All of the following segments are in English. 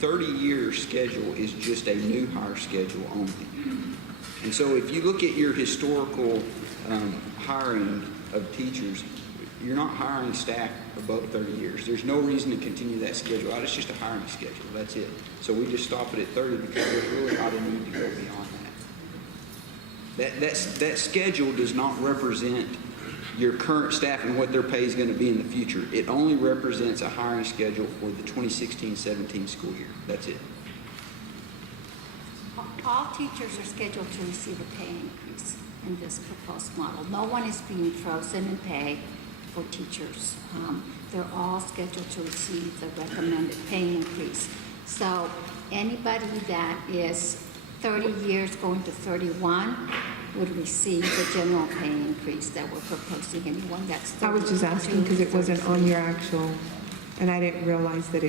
30-year schedule is just a new hire schedule only. And so if you look at your historical hiring of teachers, you're not hiring staff above 30 years. There's no reason to continue that schedule out. It's just a hiring schedule. That's it. So we just stop it at 30 because there's really not a need to go beyond that. That schedule does not represent your current staff and what their pay is going to be in the future. It only represents a hiring schedule for the 2016-17 school year. That's it. All teachers are scheduled to receive a pay increase in this proposed model. No one is being frozen in pay for teachers. They're all scheduled to receive the recommended pay increase. So anybody that is 30 years going to 31 would receive the general pay increase that we're proposing. Anyone that's 32, I was just asking because it wasn't on your actual, and I didn't realize that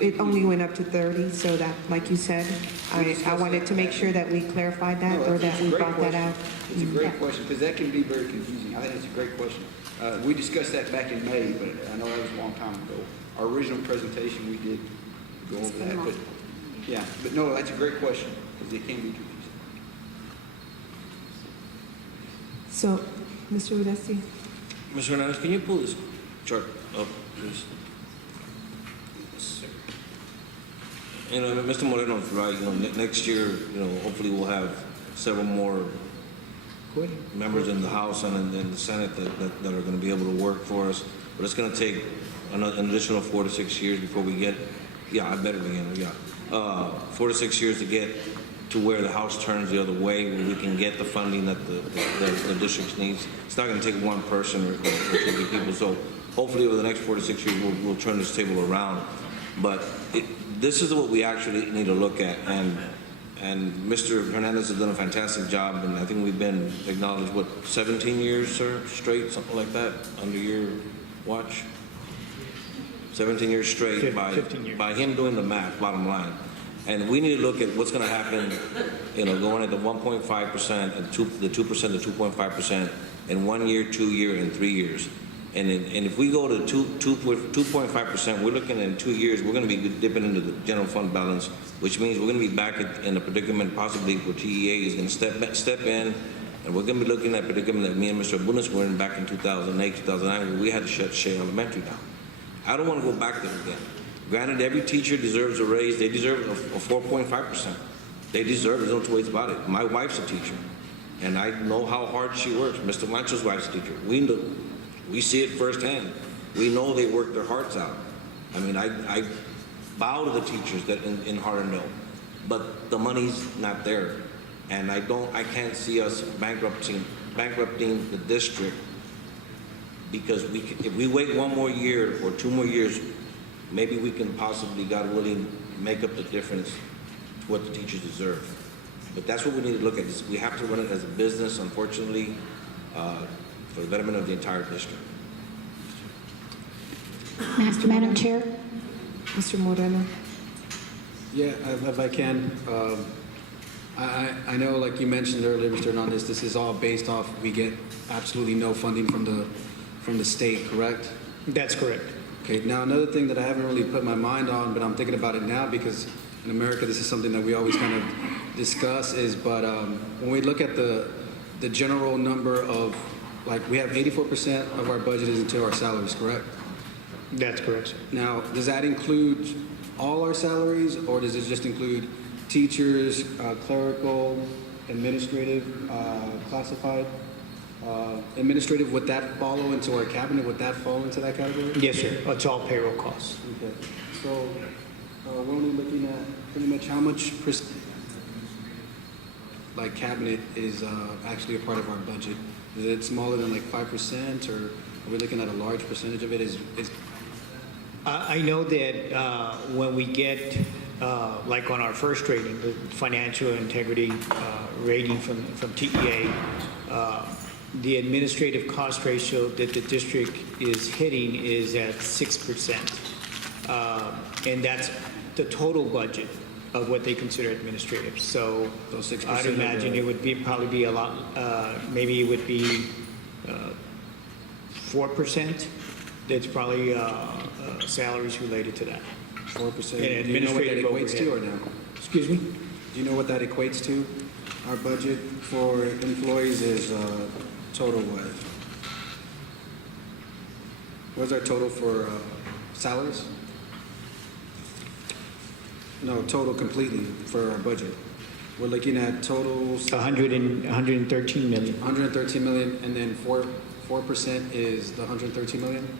it only went up to 30, so that, like you said, I wanted to make sure that we clarified that, or that we brought that out. It's a great question, because that can be very confusing. I think it's a great question. We discussed that back in May, but I know that was a long time ago. Our original presentation, we did go over that, but yeah, but no, that's a great question, because it can be confusing. So, Mr. Udesi? Mr. Hernandez, can you pull this chart up, please? You know, Mr. Moreno's right. You know, next year, you know, hopefully we'll have several more members in the House and in the Senate that are going to be able to work for us. But it's going to take an additional 4 to 6 years before we get. Yeah, I better begin. Yeah, 4 to 6 years to get to where the House turns the other way, where we can get the funding that the district needs. It's not going to take one person or 50 people. So hopefully over the next 4 to 6 years, we'll turn this table around. But this is what we actually need to look at, and Mr. Hernandez has done a fantastic job, and I think we've been acknowledged, what, 17 years, sir, straight, something like that, under your watch? 17 years straight by him doing the math, bottom line. And we need to look at what's going to happen, you know, going at the 1.5% and the 2% to 2.5% in 1 year, 2 year, and 3 years. And if we go to 2.5%, we're looking at in 2 years, we're going to be dipping into the general fund balance, which means we're going to be back in a predicament possibly where TEA is going to step in, and we're going to be looking at a predicament that me and Mr. Abunas were in back in 2008, 2009, where we had to shut Shea Elementary down. I don't want to go back there again. Granted, every teacher deserves a raise. They deserve a 4.5%. They deserve it. There's no two ways about it. My wife's a teacher, and I know how hard she works. Mr. Lancho's wife's a teacher. We see it firsthand. We know they work their hearts out. I mean, I bow to the teachers that in Harlandale, but the money's not there, and I can't see us bankrupting the district, because if we wait 1 more year or 2 more years, maybe we can possibly, God willing, make up the difference to what the teachers deserve. But that's what we need to look at. We have to run it as a business, unfortunately, for the betterment of the entire district. Madam Chair? Mr. Moreno? Yeah, if I can. I know, like you mentioned earlier, Mr. Hernandez, this is all based off, we get absolutely no funding from the state, correct? That's correct. Okay, now another thing that I haven't really put my mind on, but I'm thinking about it now because in America this is something that we always kind of discuss is, but when we look at the general number of, like, we have 84% of our budget is into our salaries, correct? That's correct, sir. Now, does that include all our salaries, or does it just include teachers, clerical, administrative, classified? Administrative, would that follow into our cabinet? Would that fall into that category? Yes, sir. It's all payroll costs. Okay. So we're only looking at pretty much how much like cabinet is actually a part of our budget? Is it smaller than like 5%, or are we looking at a large percentage of it? I know that when we get, like on our first rating, the financial integrity rating from TEA, the administrative cost ratio that the district is hitting is at 6%. And that's the total budget of what they consider administrative. So I'd imagine it would probably be a lot, maybe it would be 4%. That's probably salaries related to that. 4%. And Do you know what that administrative equates to or overhead. no? Excuse me? Do you know what that equates to? Our budget for employees is total what? What's our total for salaries? No, total completely for our budget. We're looking at total 113 million. 113 million, and then 4% is the 113 million.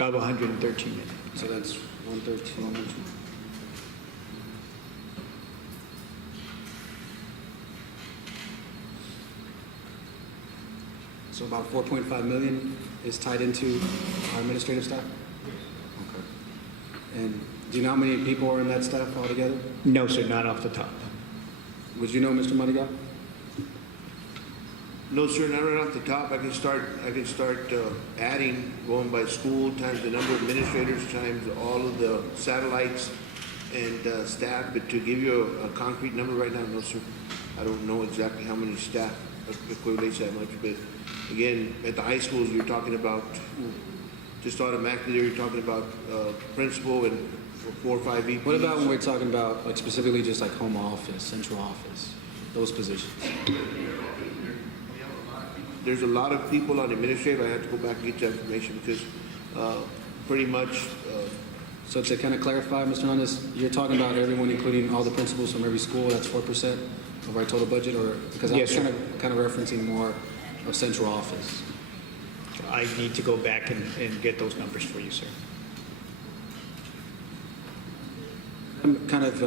Of 113 million. So that's 113. So about 4.5 million is tied into our administrative staff? Okay. And do you know how many people are in that staff altogether? No, sir, not off the top. Would you know, Mr. Madigan? No, sir, not right off the top. I can start adding, going by school, times the number of administrators, times all of the satellites and staff, but to give you a concrete number right now, no, sir. I don't know exactly how many staff equates that much, but again, at the high schools, you're talking about, just automatically, you're talking about principal and 4 or 5 VPs. What about when we're talking about, like, specifically just like home office, central office, those positions? There's a lot of people on administrative. I have to go back and get that information because pretty much, So to kind of clarify, Mr. Hernandez, you're talking about everyone, including all the principals from every school, that's 4% of our total budget, or, because I was Yes, sir. kind of referencing more of central office. I need to go back and get those numbers for you, sir. I'm kind of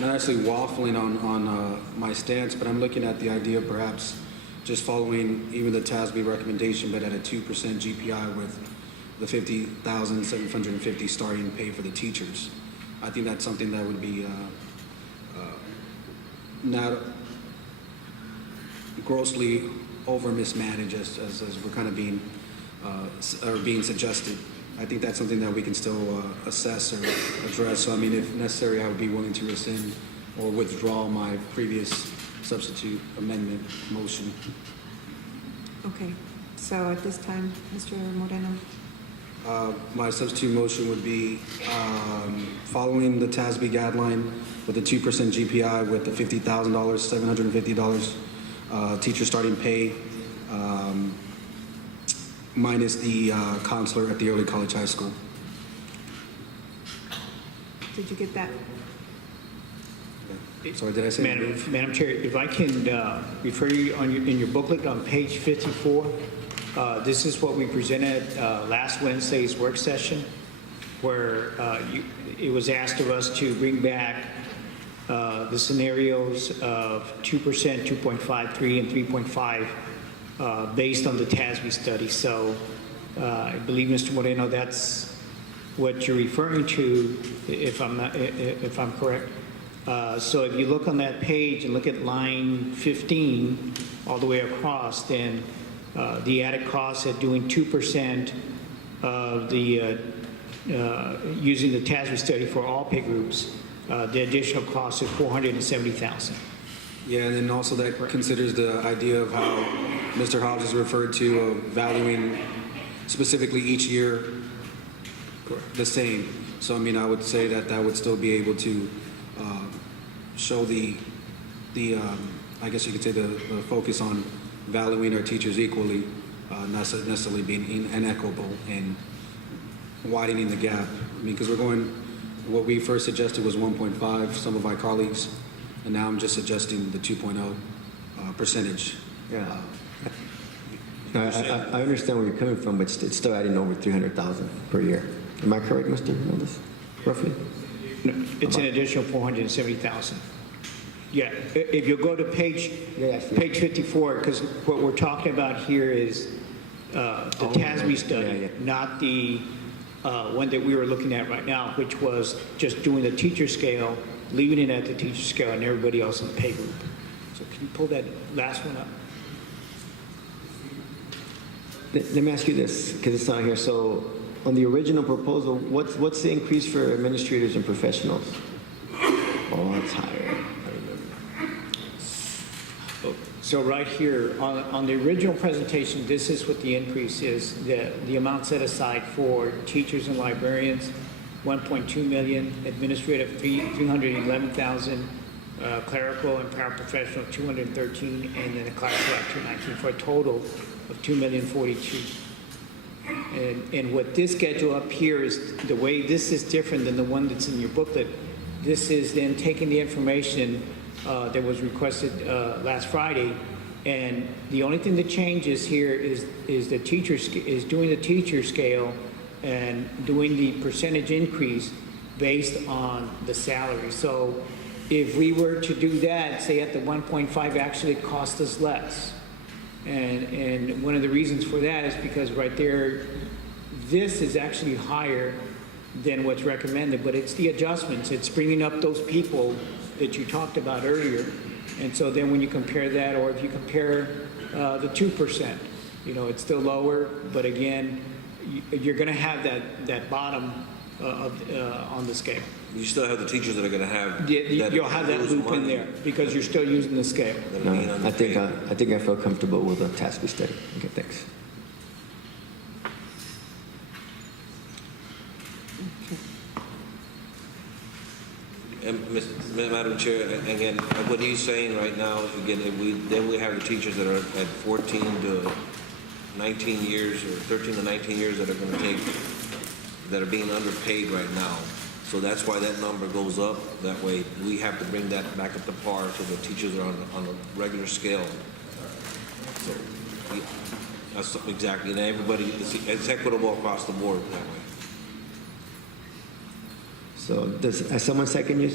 not actually waffling on my stance, but I'm looking at the idea of perhaps just following even the TASB recommendation, but at a 2% GPI with the $50,750 starting pay for the teachers. I think that's something that would be not grossly over mismanaged as we're kind of being being suggested. I think that's something that we can still assess or address. So, I mean, if necessary, I would be willing to rescind or withdraw my previous substitute amendment motion. Okay, so at this time, Mr. Moreno, My substitute motion would be following the TASB guideline with a 2% GPI with the $50,000, $750 teacher starting pay, minus the counselor at the early college high school. did you get that? Sorry, did I say move? Madam Chair, if I can refer you in your booklet on page 54, this is what we presented last Wednesday's work session, where it was asked of us to bring back the scenarios of 2%, 2.53, and 3.5 based on the TASB study. So I believe, Mr. Moreno, that's what you're referring to, if I'm correct. So if you look on that page and look at line 15 all the way across, then the added cost at doing 2% of the using the TASB study for all pay groups, the additional cost is $470,000. Yeah, and then also that considers the idea of how Mr. Hobbs has referred to valuing specifically each year the same. So, I mean, I would say that that would still be able to show the I guess you could say the focus on valuing our teachers equally, not necessarily being inequitable and widening the gap. I mean, because we're going, what we first suggested was 1.5, some of my colleagues, and now I'm just suggesting the 2.0 percentage. Yeah. I understand where you're coming from, but it's still adding over 300,000 per year. Am I correct, Mr. Hernandez? Roughly? No, it's an additional $470,000. Yeah, if you go to page 54, because what we're talking about here is the TASB study, not the one that we were looking at right now, which was just doing the teacher scale, leaving it at the teacher scale, and everybody else in the pay group. So can you pull that last one up? Let me ask you this, because it's on here. So on the original proposal, what's the increase for administrators and professionals? Oh, it's higher. I remember. So right here, on the original presentation, this is what the increase is. The amount set aside for teachers and librarians 1.2 million, administrative 311,000, clerical and paraprofessional 213, and then a classified 219, for a total of 2,042,000. And what this schedule up here is, the way this is different than the one that's in your booklet. This is then taking the information that was requested last Friday, and the only thing that changes here is the teacher is doing the teacher scale and doing the percentage increase based on the salary. So if we were to do that, say at the 1.5, actually it cost us less. And one of the reasons for that is because right there, this is actually higher than what's recommended, but it's the adjustments. It's bringing up those people that you talked about earlier. And so then when you compare that, or if you compare the 2%, you know, it's still lower, but again, you're going to have that bottom on the scale. You still have the teachers that are going to have. You'll have that loop in there because you're still using the scale. No, I think I feel comfortable with the TASB study. Okay, thanks. And Madam Chair, again, what he's saying right now, again, then we have the teachers that are at 14 to 19 years or 13 to 19 years that are going to take, that are being underpaid right now. So that's why that number goes up. That way, we have to bring that back up to par so the teachers are on a regular scale. So that's exactly, and everybody, it's equitable across the board that way. So has someone second your,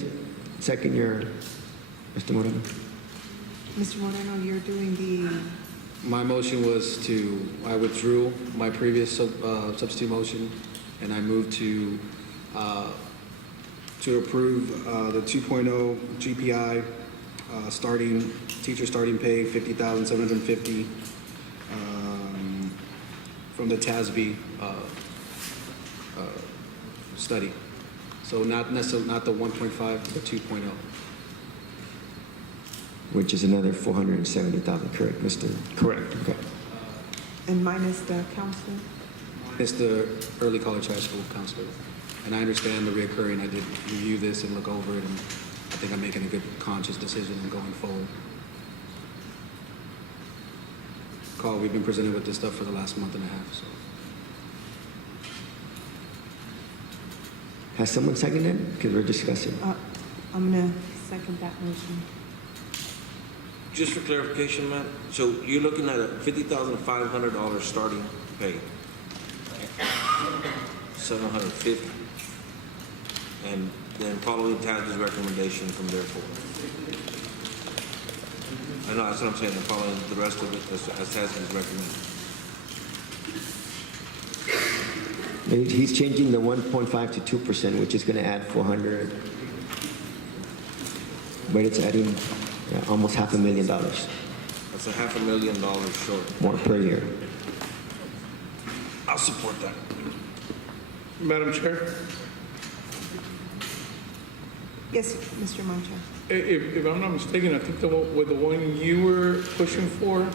Mr. Moreno? Mr. Moreno, you're doing the, My motion was I withdrew my previous substitute motion, and I moved to approve the 2.0 GPI teacher starting pay $50,750 from the TASB study. So not necessarily not the 1.5, but 2.0. Which is another 470,000, correct, Mr.? Correct. Okay. and minus the counselor? It's the early college high school counselor. And I understand the reoccurring. I did review this and look over it, and I think I'm making a good conscious decision in going forward. Carl, we've been presented with this stuff for the last month and a half, so. Has someone seconded? Because we're discussing. I'm gonna second that motion. Just for clarification, Matt, so you're looking at a $50,500 starting pay, $750, and then following TASB's recommendation from there forward. I know that's what I'm saying. I'm following the rest of it as TASB's recommendation. He's changing the 1.5 to 2%, which is going to add 400. But it's adding almost $500,000 That's a $500,000 short. more per year. I'll support that. Madam Chair, Yes, Mr. Mancha. if I'm not mistaken, I think the one you were pushing for,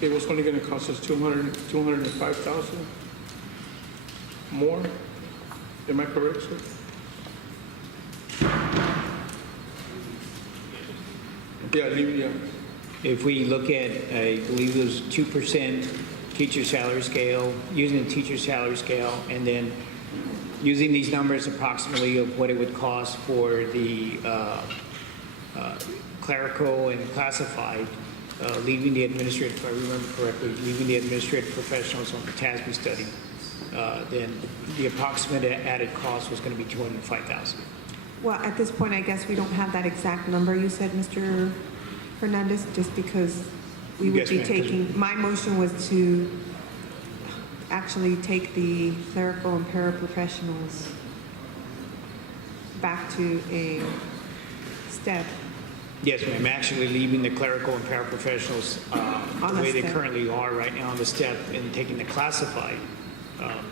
it was only going to cost us 205,000 more. Am I correct, sir? Yeah. If we look at, I believe it was 2% teacher salary scale, using the teacher salary scale, and then using these numbers approximately of what it would cost for the clerical and classified, leaving the administrative, if I remember correctly, leaving the administrative professionals on the TASB study, then the approximate added cost was going to be $205,000. Well, at this point, I guess we don't have that exact number you said, Mr. Hernandez, just because we would Yes, be ma'am. taking, my motion was to actually take the clerical and paraprofessionals back to a step. Yes, ma'am. Actually leaving the clerical and paraprofessionals On the the way they step. currently are right now on the step, and taking the classified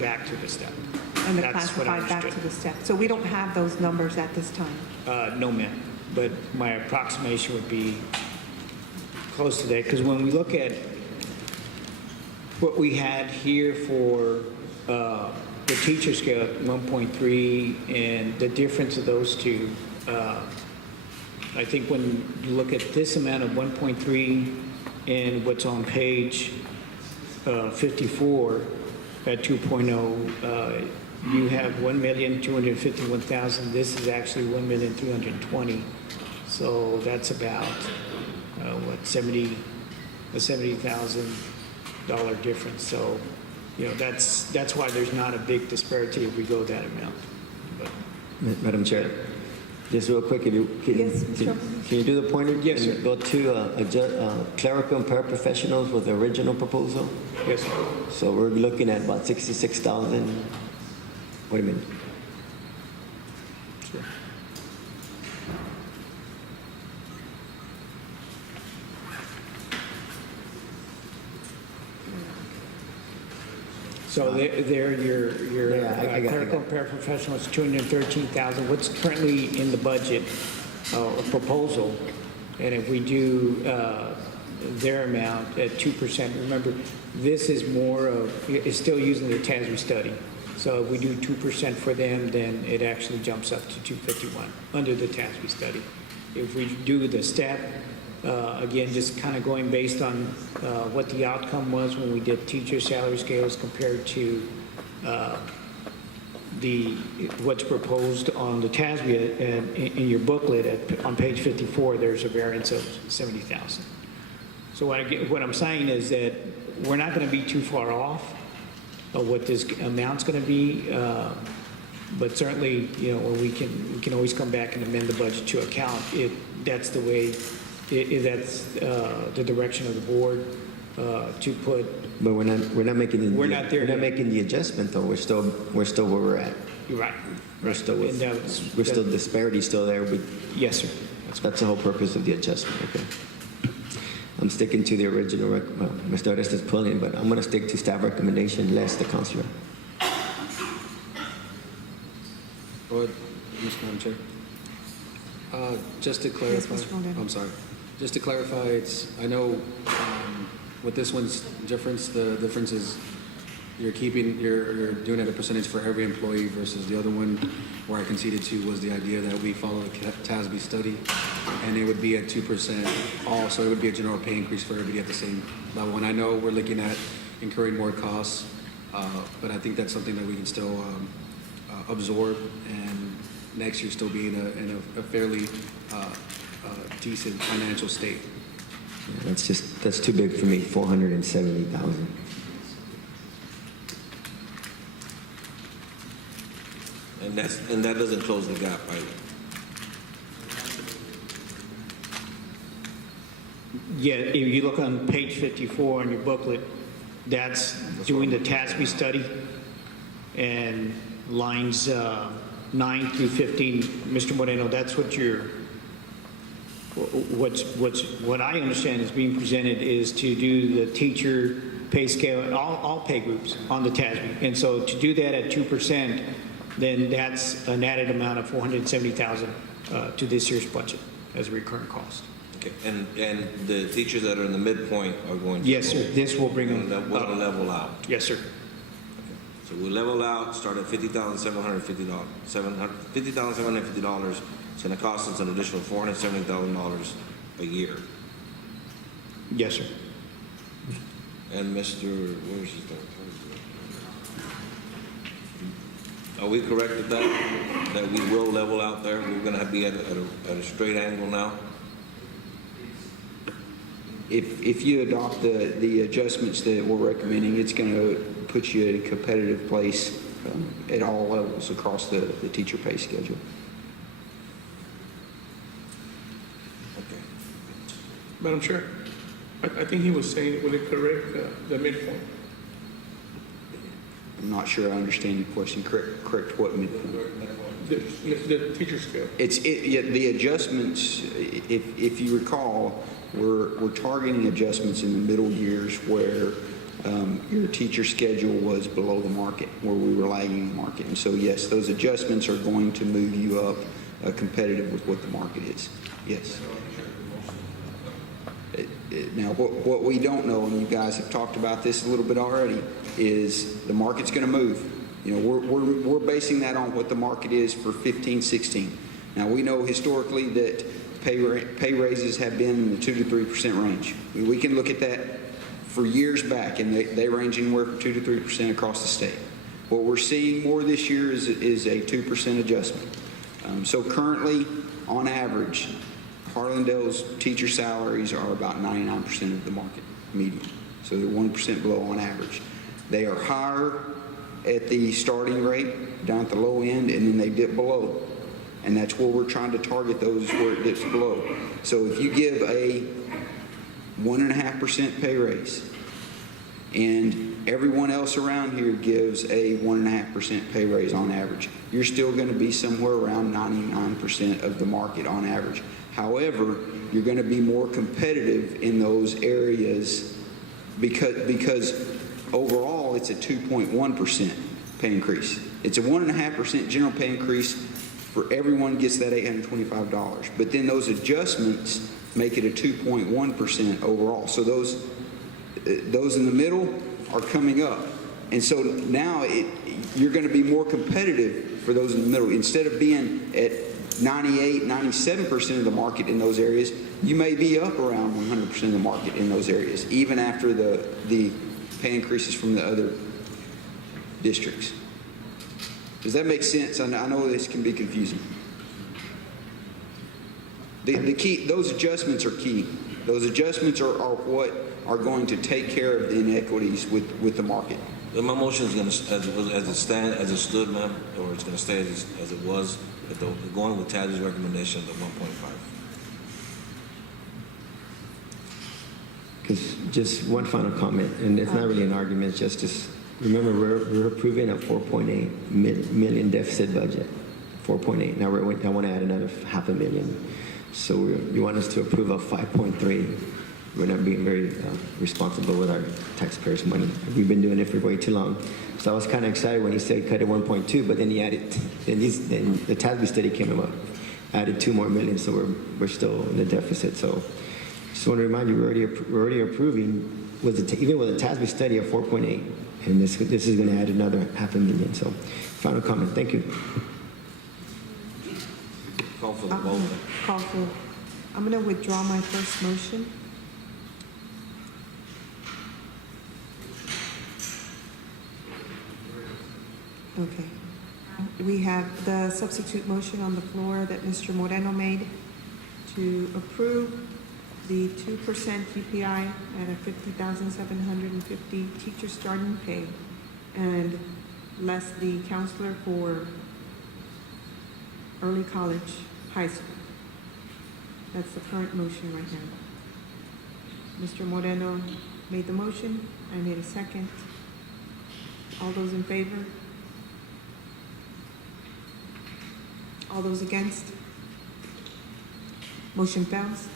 back to the step. And the That's what I classified back to understood. the step. So we don't have those numbers at this time. No, ma'am. But my approximation would be close to that, because when we look at what we had here for the teacher scale at 1.3, and the difference of those two, I think when you look at this amount of 1.3 and what's on page 54 at 2.0, you have 1,251,000. This is actually 1,320,000. So that's about what, a $70,000 difference. So, you know, that's why there's not a big disparity if we go that amount. But Madam Chair, just real quick, if you, Yes, Mr. can you do the pointer? Yes, sir. And go to clerical and paraprofessionals with the original proposal? yes, sir. So we're looking at about 66,000. Wait a minute. Sure. So there, your Yeah, I got it. clerical paraprofessional is 213,000. What's currently in the budget proposal? And if we do their amount at 2%, remember, this is more of, it's still using the TASB study. So if we do 2% for them, then it actually jumps up to 251 under the TASB study. If we do the step, again, just kind of going based on what the outcome was when we did teacher salary scales compared to what's proposed on the TASB in your booklet on page 54, there's a variance of 70,000. So what I'm saying is that we're not going to be too far off of what this amount's going to be, but certainly, you know, we can always come back and amend the budget to account it. That's the way. That's the direction of the board to put. But we're not making We're not there We're not yet. making the adjustment though. We're still where we're at. You're right. We're still with, And that was- we're still disparity still there. But Yes, sir. that's the whole purpose of the adjustment. Okay. I'm sticking to the original. Well, Mr. Orest is pulling, but I'm going to stick to staff recommendation less the counselor. Go ahead, Madam Chair. Just to clarify, Mr. Moreno. I'm sorry. Just to clarify, I know with this one's difference, the difference is you're doing it a percentage for every employee versus the other one where I conceded to was the idea that we follow the TASB study and it would be at 2% all, so it would be a general pay increase for everybody at the same level. And I know we're looking at incurring more costs, but I think that's something that we can still absorb and next year still be in a fairly decent financial state. Yeah, that's too big for me. 470,000. And that doesn't close the gap either. Yeah, if you look on page 54 in your booklet, that's doing the TASB study, and lines 9 through 15, Mr. Moreno, that's what what I understand is being presented is to do the teacher pay scale, all pay groups on the TASB. And so to do that at 2%, then that's an added amount of 470,000 to this year's budget as a recurring cost. Okay. And the teachers that are in the midpoint are going to. Yes, sir. This will bring them And will up. level out. Yes, sir. So we level out, start at $50,750. $50,750. It's going to cost us an additional $470,000 a year. Yes, sir. And Mr. Where's his name? Are we correct with that? That we will level out there? We're going to be at a straight angle now? If you adopt the adjustments that we're recommending, it's going to put you in a competitive place at all levels across the teacher pay schedule. Okay. Madam Chair, I think he was saying, will it correct the midpoint? I'm not sure I understand your question. Correct what midpoint? The teacher scale. The adjustments, if you recall, we're targeting adjustments in the middle years where your teacher schedule was below the market, where we were lagging the market. And so, yes, those adjustments are going to move you up competitive with what the market is. Yes. Now, what we don't know, and you guys have talked about this a little bit already, is the market's going to move. You know, we're basing that on what the market is for 15, 16. Now, we know historically that pay raises have been in the 2 to 3% range. We can look at that for years back, and they range anywhere from 2 to 3% across the state. What we're seeing more this year is a 2% adjustment. So currently, on average, Harlandale's teacher salaries are about 99% of the market median. So they're 1% below on average. They are higher at the starting rate, down at the low end, and then they dip below. And that's where we're trying to target those where it dips below. So if you give a 1.5% pay raise, and everyone else around here gives a 1.5% pay raise on average, you're still going to be somewhere around 99% of the market on average. However, you're going to be more competitive in those areas because overall it's a 2.1% pay increase. It's a 1.5% general pay increase for everyone gets that $825. But then those adjustments make it a 2.1% overall. So those in the middle are coming up. And so now you're going to be more competitive for those in the middle. Instead of being at 98, 97% of the market in those areas, you may be up around 100% of the market in those areas, even after the pay increases from the other districts. Does that make sense? I know this can be confusing. The key, those adjustments are key. Those adjustments are what are going to take care of the inequities with the market. And my motion is going to, as it stood, ma'am, or it's going to stay as it was, going with Taz's recommendation of 1.5. Because just one final comment, and it's not really an argument, it's just remember we're approving a 4.8 million deficit budget, 4.8. Now I want to add another $500,000. So you want us to approve a 5.3. We're not being very responsible with our taxpayers' money. We've been doing it for way too long. So I was kind of excited when he said cut it 1.2, but then he added, then the TASB study came about, added $2 more million, so we're still in the deficit. So just want to remind you, we're already approving, even with a TASB study of 4.8, and this is going to add another $500,000. So final comment. Thank you. Call for the vote. I'm going to withdraw my first motion. Okay. We have the substitute motion on the floor that Mr. Moreno made to approve the 2% GPI at a $50,750 teacher starting pay and less the counselor for early college, high school. That's the current motion right now. Mr. Moreno made the motion. I made a second. All those in favor? All those against? Motion fails.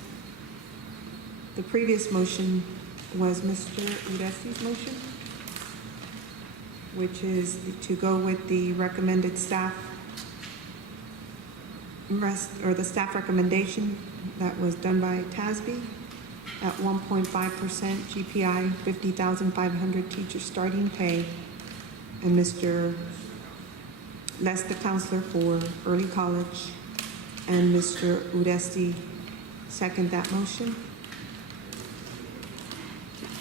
The previous motion was Mr. Uresi's motion, which is to go with the recommended staff the staff recommendation that was done by TASB at 1.5% GPI, 50,500 teacher starting pay, and Mr. Les, the counselor for early college, and Mr. Uresti second that motion.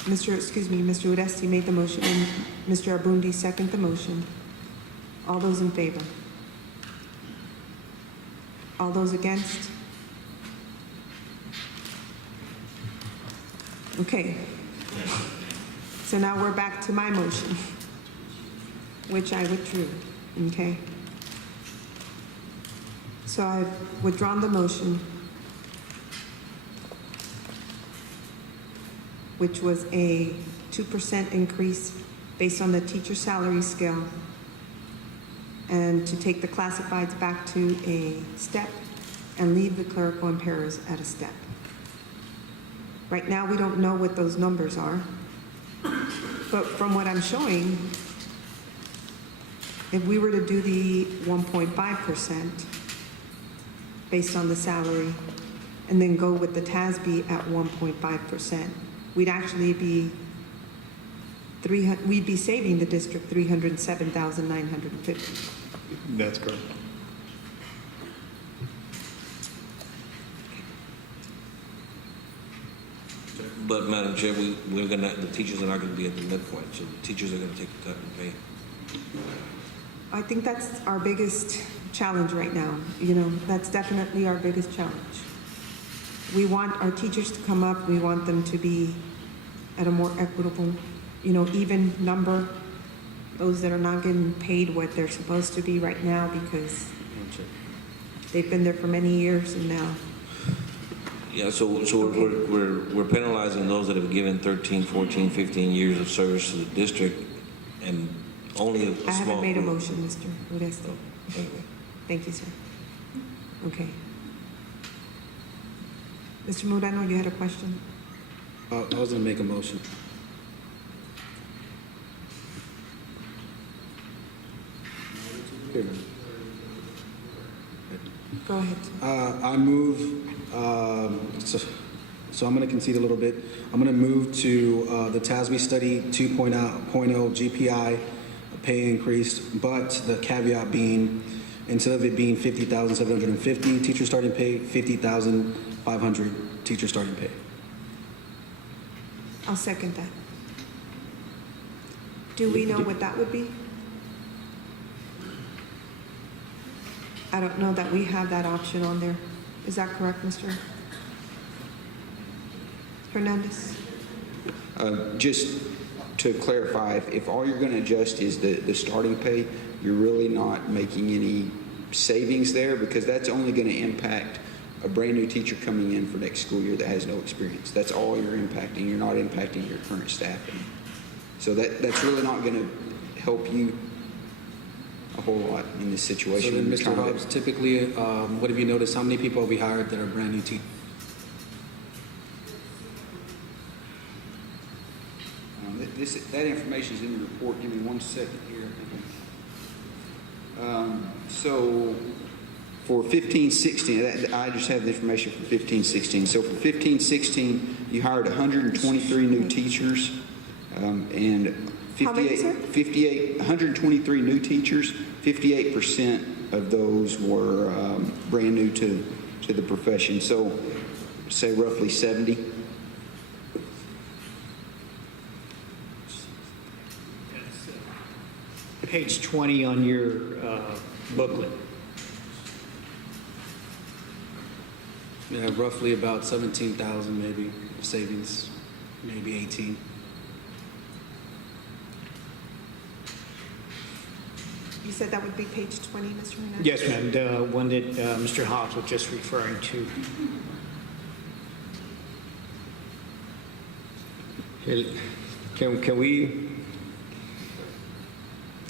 Mr. Uresti made the motion, and Mr. Abundi second the motion. All those in favor? All those against? Okay. So now we're back to my motion, which I withdrew, okay? So I've withdrawn the motion, which was a 2% increase based on the teacher salary scale, and to take the classifieds back to a step and leave the clerical and paras at a step. Right now, we don't know what those numbers are, but from what I'm showing, if we were to do the 1.5% based on the salary and then go with the TASB at 1.5%, we'd actually be we'd be saving the district $307,950. That's correct. But Madam Chair, the teachers are not gonna be at the midpoint, so the teachers are gonna take the cut in pay. I think that's our biggest challenge right now. You know, that's definitely our biggest challenge. We want our teachers to come up. We want them to be at a more equitable, even number. Those that are not getting paid what they're supposed to be right now because they've been there for many years and now. Yeah, so we're penalizing those that have given 13, 14, 15 years of service to the district, and only a small I haven't made a group. motion, Mr. Modesto. Anyway. Thank you, sir. Okay. Mr. Moreno, you had a question? I was going to make a motion. Go ahead. I move, so I'm going to concede a little bit. I'm going to move to the TASB study 2.0 GPI pay increase, but the caveat being, instead of it being $50,750 teacher starting pay, $50,500 teacher starting pay. I'll second that. Do we know what that would be? I don't know that we have that option on there. Is that correct, Mr. Hernandez? Just to clarify, if all you're going to adjust is the starting pay, you're really not making any savings there because that's only going to impact a brand new teacher coming in for next school year that has no experience. That's all you're impacting. You're not impacting your current staffing. So that's really not going to help you a whole lot in this So situation. then, You're Mr. trying to- Hobbs, typically, what have you noticed? How many people have we hired that are brand new teachers? That information is in the report. Give me 1 second here. So for 15-16, I just have the information for 15-16. So for 15-16, you hired 123 new teachers and How many, sir? 123 new teachers. 58% of those were brand new to the profession. So say roughly 70. Page 20 on your booklet. Yeah, roughly about 17,000 maybe savings, maybe 18. You said that would be page 20, Mr. Hernandez? Yes, ma'am, the one that Mr. Hobbs was just referring to. Can we,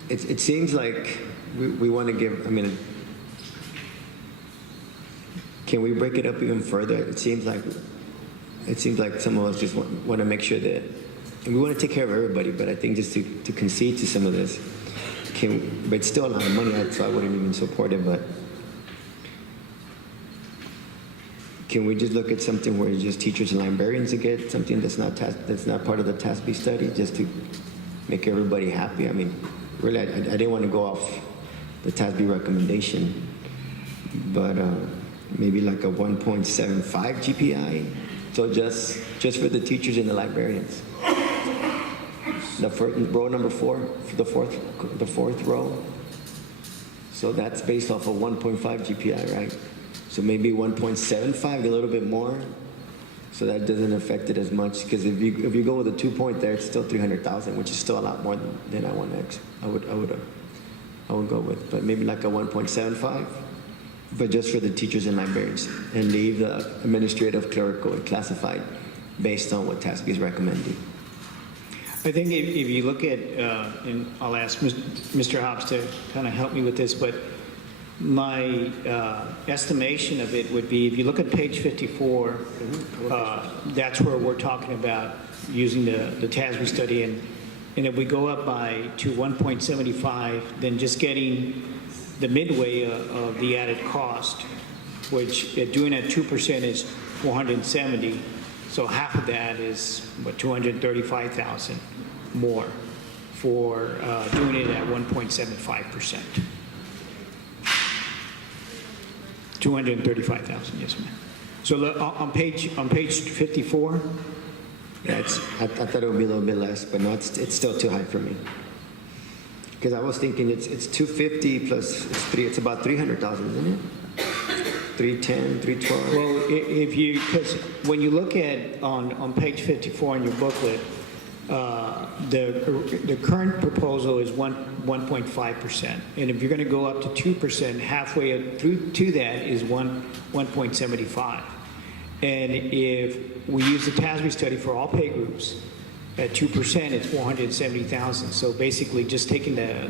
it seems like we want to give, can we break it up even further? It seems like some of us just want to make sure that, and we want to take care of everybody, but I think just to concede to some of this, but it's still a lot of money, so I wouldn't even support it, but can we just look at something where it's just teachers and librarians get something that's not part of the TASB study, just to make everybody happy? I mean, really, I didn't want to go off the TASB recommendation, but maybe like a 1.75 GPI, so just for the teachers and the librarians. The first, row number 4, the fourth row. So that's based off of 1.5 GPI, right? So maybe 1.75, a little bit more. So that doesn't affect it as much, because if you go with a 2 point there, it's still 300,000, which is still a lot more than I would go with. But maybe like a 1.75, but just for the teachers and librarians, and leave the administrative, clerical, and classified based on what TASB is recommending. I think if you look at, and I'll ask Mr. Hobbs to kind of help me with this, but my estimation of it would be, if you look at page 54, that's where we're talking about using the TASB study, and if we go up to 1.75, then just getting the midway of the added cost, which doing at 2% is 470. So half of that is, 235,000. more for doing it at 1.75%. 235,000, yes, ma'am. So look, on page 54, Yeah, I thought it would be a little bit less, but no, it's still too high for me. Because I was thinking it's 250 plus it's about 300,000, isn't it? 310, 312. well, if you, because when you look at, on page 54 in your booklet, the current proposal is 1.5%. And if you're going to go up to 2%, halfway through to that is 1.75. And if we use the TASB study for all pay groups, at 2%, it's 470,000. So basically, just taking the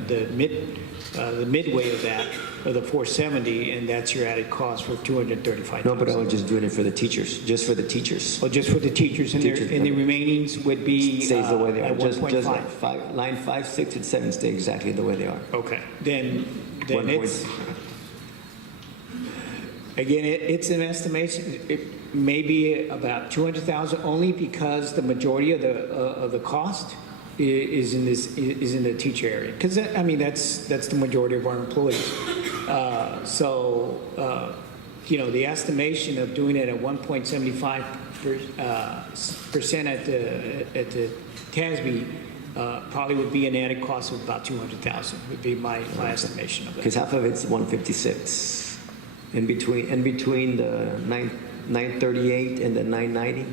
midway of that, of the 470, and that's your added cost for 235,000. No, but I was just doing it for the teachers, just for the teachers. Oh, just for the teachers, and Teachers, the remainings would be Stays the way they are. at Just 1.5. like line 5, 6, and 7 stay exactly the way they are. Okay, then 1 it's, again, it's an estimation. It may be about 200,000 only because the majority of the cost is in the teacher area. Because I mean that's the majority of our employees. The estimation of doing it at 1.75% at the TASB probably would be an added cost of about 200,000. Would be my estimation of Because that. half of it's 156. In between the 938 and the 990.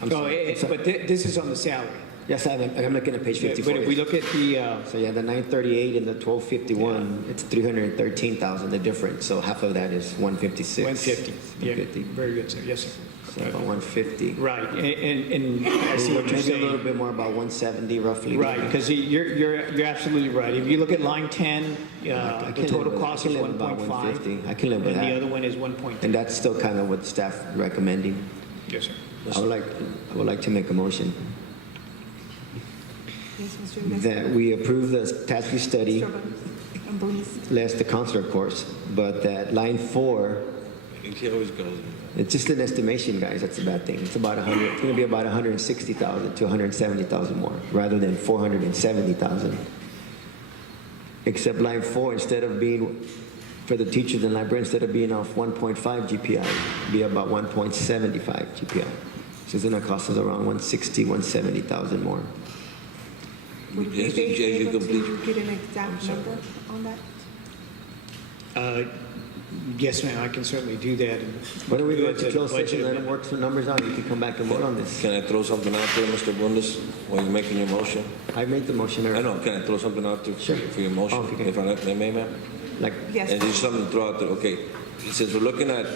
I'm sorry. But this is on the salary. Yes, I'm looking at page 54. But if we look at the So yeah, the 938 and the 1251, it's 313,000, the difference. So half of that is 156. 150, yeah, 150. very good, sir. Yes, sir. So about 150. Right, and I see what you're Maybe a little saying. bit more, about 170 roughly. Right, because you're absolutely right. If you look at line 10, I the can total live with- cost I is can live with about 1.5, 150. I can live with and the that. other one is 1.3. And that's still kind of what staff recommending. Yes, sir. I would like to make a motion Yes, Mr. Nestor. that we approve the TASB study, Mr. Bonis. less the counselor course, but that line 4, He always goes. it's just an estimation, guys. That's a bad thing. It's about 100. It's going to be about 160,000 to 170,000 more, rather than 470,000. Except line 4, instead of being for the teachers and librarians, instead of being off 1.5 GPI, be about 1.75 GPI. So it's going to cost us around 160, 170,000 more. Would we Yes, be yes, you able complete- to get an exact number on that? Yes, ma'am, I can certainly do that. Why don't we go Do it to closed budget session, let them amendment. work some numbers out, you can come back and vote on this. Can I throw something out there, Mr. Bundes, while you're making your motion? I made the motion I earlier. know, can I throw something out there Sure. for your motion? Oh, if you can. If I may, ma'am? Like, Yes. And there's something to throw out there, okay. Since we're looking at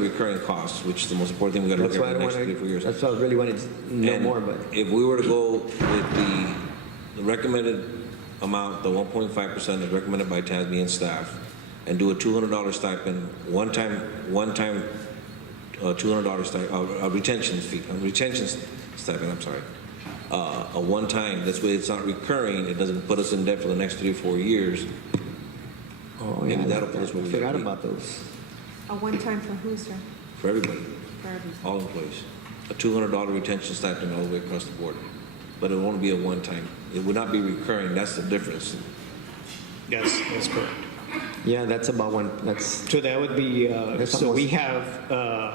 recurring costs, which is the most important thing we gotta look that's at why I for the don't next want 3 or 4 years. to, that's why I really wanted to know And more, but if we were to go with the recommended amount, the 1.5% as recommended by TASB and staff, and do a $200 stipend, one time $200 stipend, retention stipend, I'm sorry. A one time, this way it's not recurring, it doesn't put us in debt for the next 3 or 4 years. oh Maybe yeah, that'll put us where I we forgot gotta be. about those. A one-time for who, sir? For everybody, For everyone. all employees. A $200 retention stipend all the way across the board. But it won't be a one time. It would not be recurring, that's the difference. Yes, that's correct. Yeah, that's about one. That's So that would be, That's so we almost- have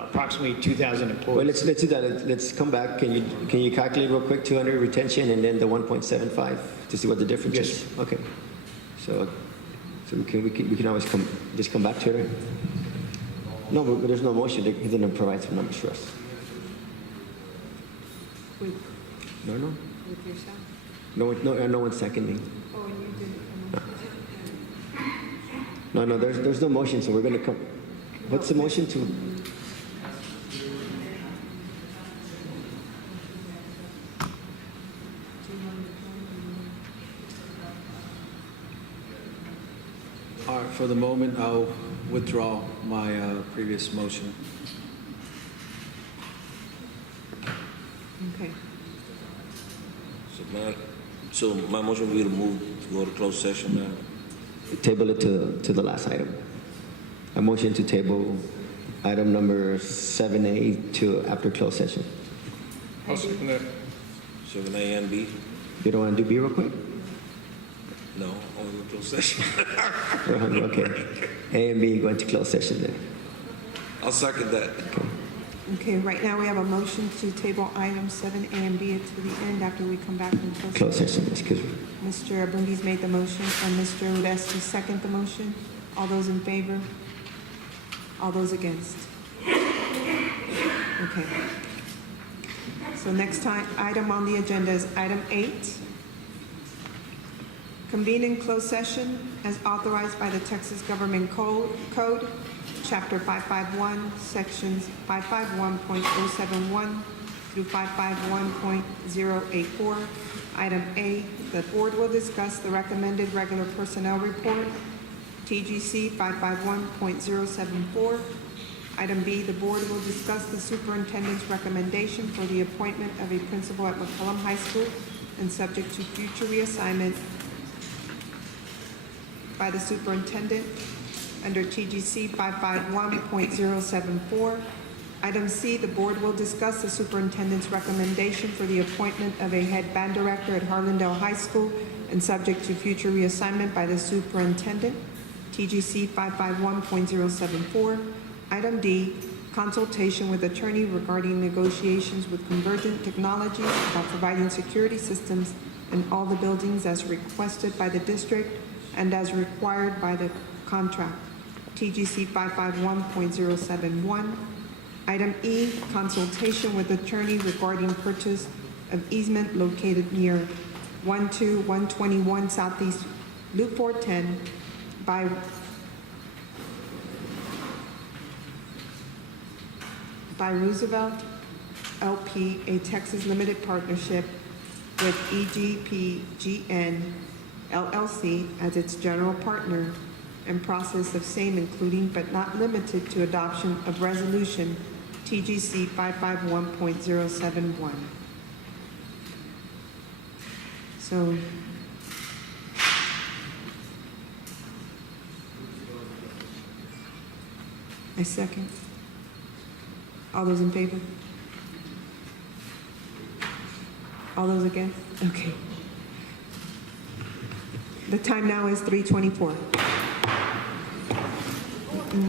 approximately 2,000 employees. well. Let's do that. Let's come back. Can you calculate real quick 200 retention and then the 1.75 to see what the difference Yes, is? Okay. So we can always come back to it. No, but there's no motion. He didn't provide some numbers for us. With, No. with yourself? No one seconded me. Oh, and you didn't. No. There's no motion. So we're gonna come. What's the motion to? All right, for the moment, I'll withdraw my previous motion. Okay. So my motion would be to move to go to closed session now. Table it to the last item. A motion to table item number 7A to after closed session. I'll second that. So an A and B? You don't want to do B real quick? No, only with closed session. Okay. A and B go into closed session then. I'll second that. Okay, right now we have a motion to table items 7A and B to the end after we come back from closed Closed session. session, excuse me. Mr. Abundi's made the motion and Mr. Udesky second the motion. All those in favor? All those against? Okay. So next item on the agenda is item 8. Convene in closed session as authorized by the Texas Government Code, Chapter 551, Sections 551.071 through 551.084. Item A, the board will discuss the recommended regular personnel report, TGC 551.074. Item B, the board will discuss the superintendent's recommendation for the appointment of a principal at McCollum High School and subject to future reassignment by the superintendent under TGC 551.074. Item C, the board will discuss the superintendent's recommendation for the appointment of a head band director at Harlandale High School and subject to future reassignment by the superintendent, TGC 551.074. Item D, consultation with attorney regarding negotiations with Convergent Technologies about providing security systems in all the buildings as requested by the district and as required by the contract, TGC 551.071. Item E, consultation with attorney regarding purchase of easement located near 12121 Southeast Loop 410 by Roosevelt LP, a Texas limited partnership with EGPGN LLC as its general partner, and process of same including but not limited to adoption of resolution TGC 551.071. So I second. All those in favor? All those against? Okay. The time now is 3:24.